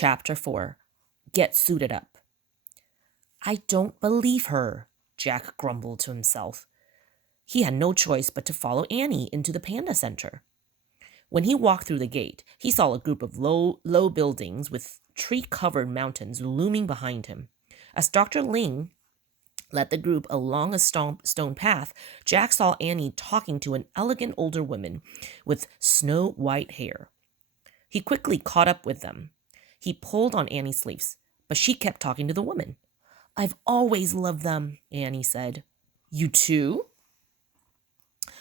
Chapter 4. Get Suited Up. I don't believe her, Jack grumbled to himself. He had no choice but to follow Annie into the Panda Center. When he walked through the gate, he saw a group of low buildings with tree-covered mountains looming behind him. As Dr. Ling led the group along a stone path, Jack saw Annie talking to an elegant older woman with snow-white hair. He quickly caught up with them. He pulled on Annie's sleeves, but she kept talking to the woman. I've always loved them, Annie said. You too?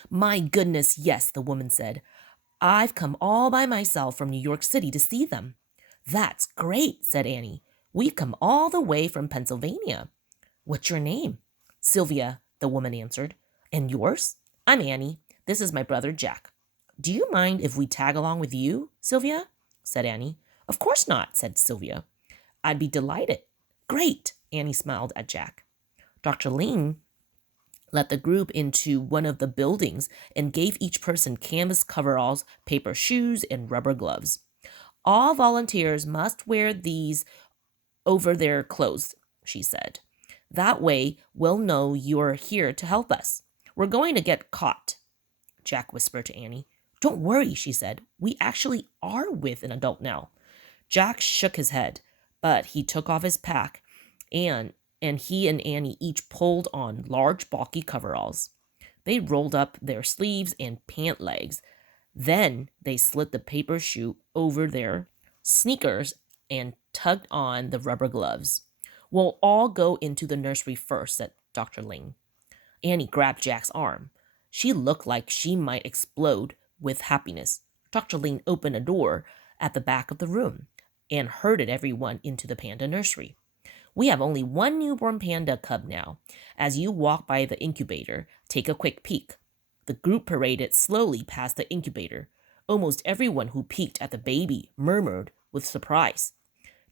My goodness, yes, the woman said. I've come all by myself from New York City to see them. That's great, said Annie. We've come all the way from Pennsylvania. What's your name? Sylvia, the woman answered. And yours? I'm Annie. This is my brother Jack. Do you mind if we tag along with you, Sylvia? Said Annie. Of course not, said Sylvia. I'd be delighted. Great, Annie smiled at Jack. Dr. Ling led the group into one of the buildings and gave each person canvas coveralls, paper shoes, and rubber gloves. All volunteers must wear these over their clothes, she said. That way, we'll know you're here to help us. We're going to get caught, Jack whispered to Annie. Don't worry, she said. We actually are with an adult now. Jack shook his head, but he took off his pack, and he and Annie each pulled on large, bulky coveralls. They rolled up their sleeves and pant legs. Then they slid the paper shoe over their sneakers and tugged on the rubber gloves. We'll all go into the nursery first, said Dr. Ling. Annie grabbed Jack's arm. She looked like she might explode with happiness. Dr. Ling opened a door at the back of the room and herded everyone into the panda nursery. We have only one newborn panda cub now. As you walk by the incubator, take a quick peek. The group paraded slowly past the incubator. Almost everyone who peeked at the baby murmured with surprise.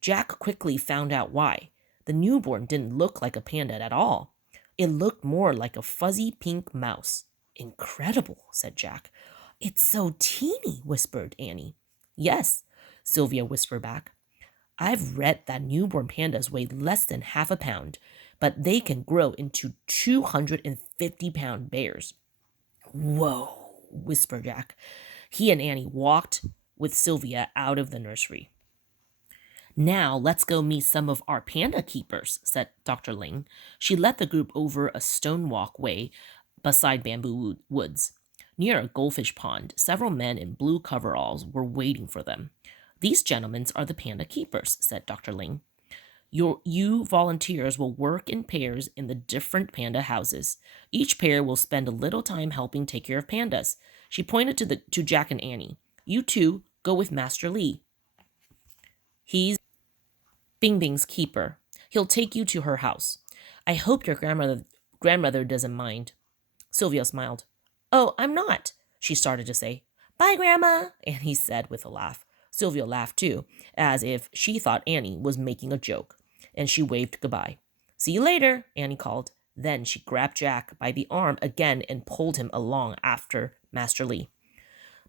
Jack quickly found out why. The newborn didn't look like a panda at all. It looked more like a fuzzy pink mouse. Incredible, said Jack. It's so teeny, whispered Annie. Yes, Sylvia whispered back. I've read that newborn pandas weigh less than half a pound, but they can grow into 250-pound bears. Whoa, whispered Jack. He and Annie walked with Sylvia out of the nursery. Now let's go meet some of our panda keepers, said Dr. Ling. She led the group over a stone walkway beside bamboo woods. Near a goldfish pond, several men in blue coveralls were waiting for them. These gentlemen are the panda keepers, said Dr. Ling. You volunteers will work in pairs in the different panda houses. Each pair will spend a little time helping take care of pandas. She pointed to Jack and Annie. You two go with Master Lee. He's Bing Bing's keeper. He'll take you to her house. I hope your grandmother doesn't mind. Sylvia smiled. Oh, I'm not, she started to say. Bye, Grandma, Annie said with a laugh. Sylvia laughed too, as if she thought Annie was making a joke, and she waved goodbye. See you later, Annie called. Then she grabbed Jack by the arm again and pulled him along after Master Lee.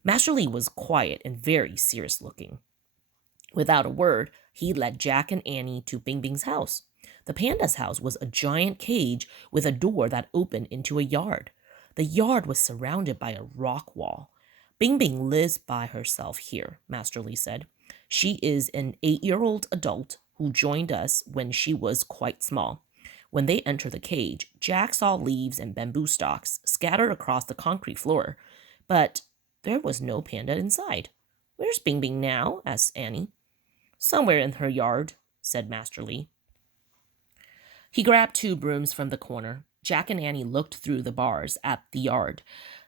Master Lee was quiet and very serious looking. Without a word, he led Jack and Annie to Bing Bing's house. The panda's house was a giant cage with a door that opened into a yard. The yard was surrounded by a rock wall. Bing Bing lives by herself here, Master Lee said. She is an 8-year-old adult who joined us when she was quite small. When they entered the cage, Jack saw leaves and bamboo stalks scattered across the concrete floor, but there was no panda inside. Where's Bing Bing now? Asked Annie. Somewhere in her yard, said Master Lee. He grabbed 2 brooms from the corner. Jack and Annie looked through the bars at the yard.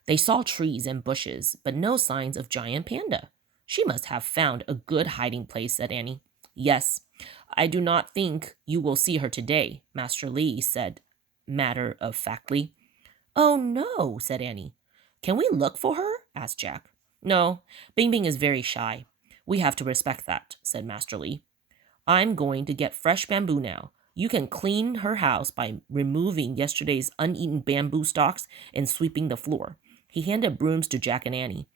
They saw trees and bushes, but no signs of giant panda. She must have found a good hiding place, said Annie. Yes, I do not think you will see her today, Master Lee said matter-of-factly. Oh, no, said Annie. Can we look for her? Asked Jack. No, Bing Bing is very shy. We have to respect that, said Master Lee. I'm going to get fresh bamboo now. You can clean her house by removing yesterday's uneaten bamboo stalks and sweeping the floor. He handed brooms to Jack and Annie.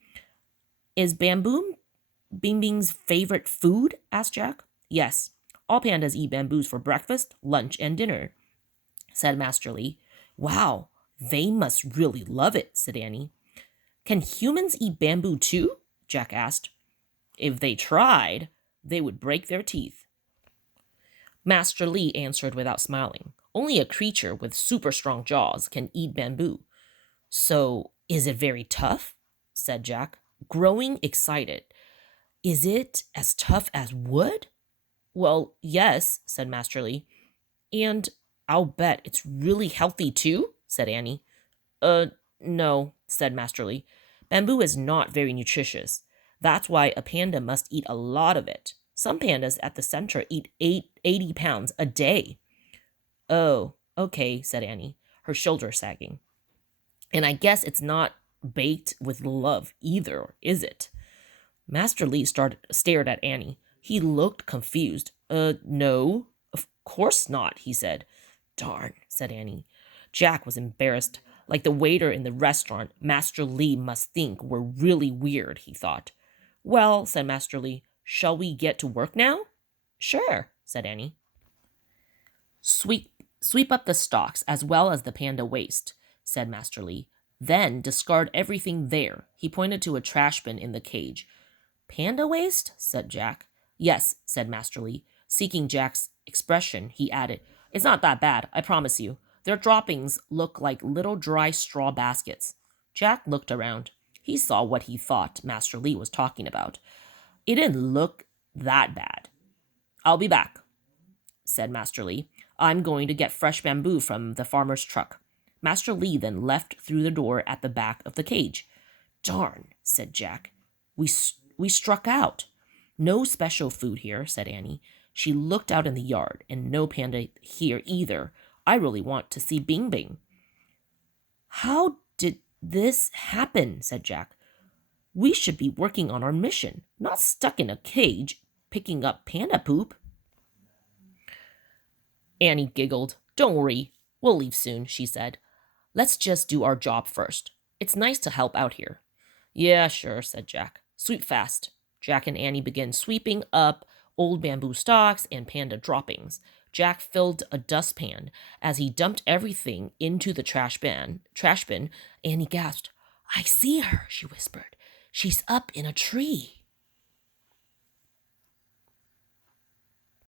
Is bamboo Bing Bing's favorite food? Asked Jack. Yes, all pandas eat bamboos for breakfast, lunch, and dinner, said Master Lee. Wow, they must really love it, said Annie. Can humans eat bamboo too? Jack asked. If they tried, they would break their teeth. Master Lee answered without smiling. Only a creature with super strong jaws can eat bamboo. So, is it very tough? Said Jack, growing excited. Is it as tough as wood? Well, yes, said Master Lee. And I'll bet it's really healthy too, said Annie. Uh, no, said Master Lee. Bamboo is not very nutritious. That's why a panda must eat a lot of it. Some pandas at the center eat 80 pounds a day. Oh, okay, said Annie, her shoulders sagging. And I guess it's not baked with love either, is it? Master Lee stared at Annie. He looked confused. No, of course not, he said. Darn, said Annie. Jack was embarrassed. Like the waiter in the restaurant, Master Lee must think we're really weird, he thought. Well, said Master Lee, shall we get to work now? Sure, said Annie. Sweep up the stalks as well as the panda waste, said Master Lee. Then discard everything there. He pointed to a trash bin in the cage. Panda waste? Said Jack. Yes, said Master Lee. Seeking Jack's expression, he added, It's not that bad, I promise you. Their droppings look like little dry straw baskets. Jack looked around. He saw what he thought Master Lee was talking about. It didn't look that bad. I'll be back, said Master Lee. I'm going to get fresh bamboo from the farmer's truck. Master Lee then left through the door at the back of the cage. Darn, said Jack. We struck out. No special food here, said Annie. She looked out in the yard, and no panda here either. I really want to see Bing Bing. How did this happen? Said Jack. We should be working on our mission, not stuck in a cage picking up panda poop. Annie giggled. Don't worry, we'll leave soon, she said. Let's just do our job first. It's nice to help out here. Yeah, sure, said Jack. Sweep fast. Jack and Annie began sweeping up old bamboo stalks and panda droppings. Jack filled a dustpan. As he dumped everything into the trash bin, Annie gasped. I see her, she whispered. She's up in a tree.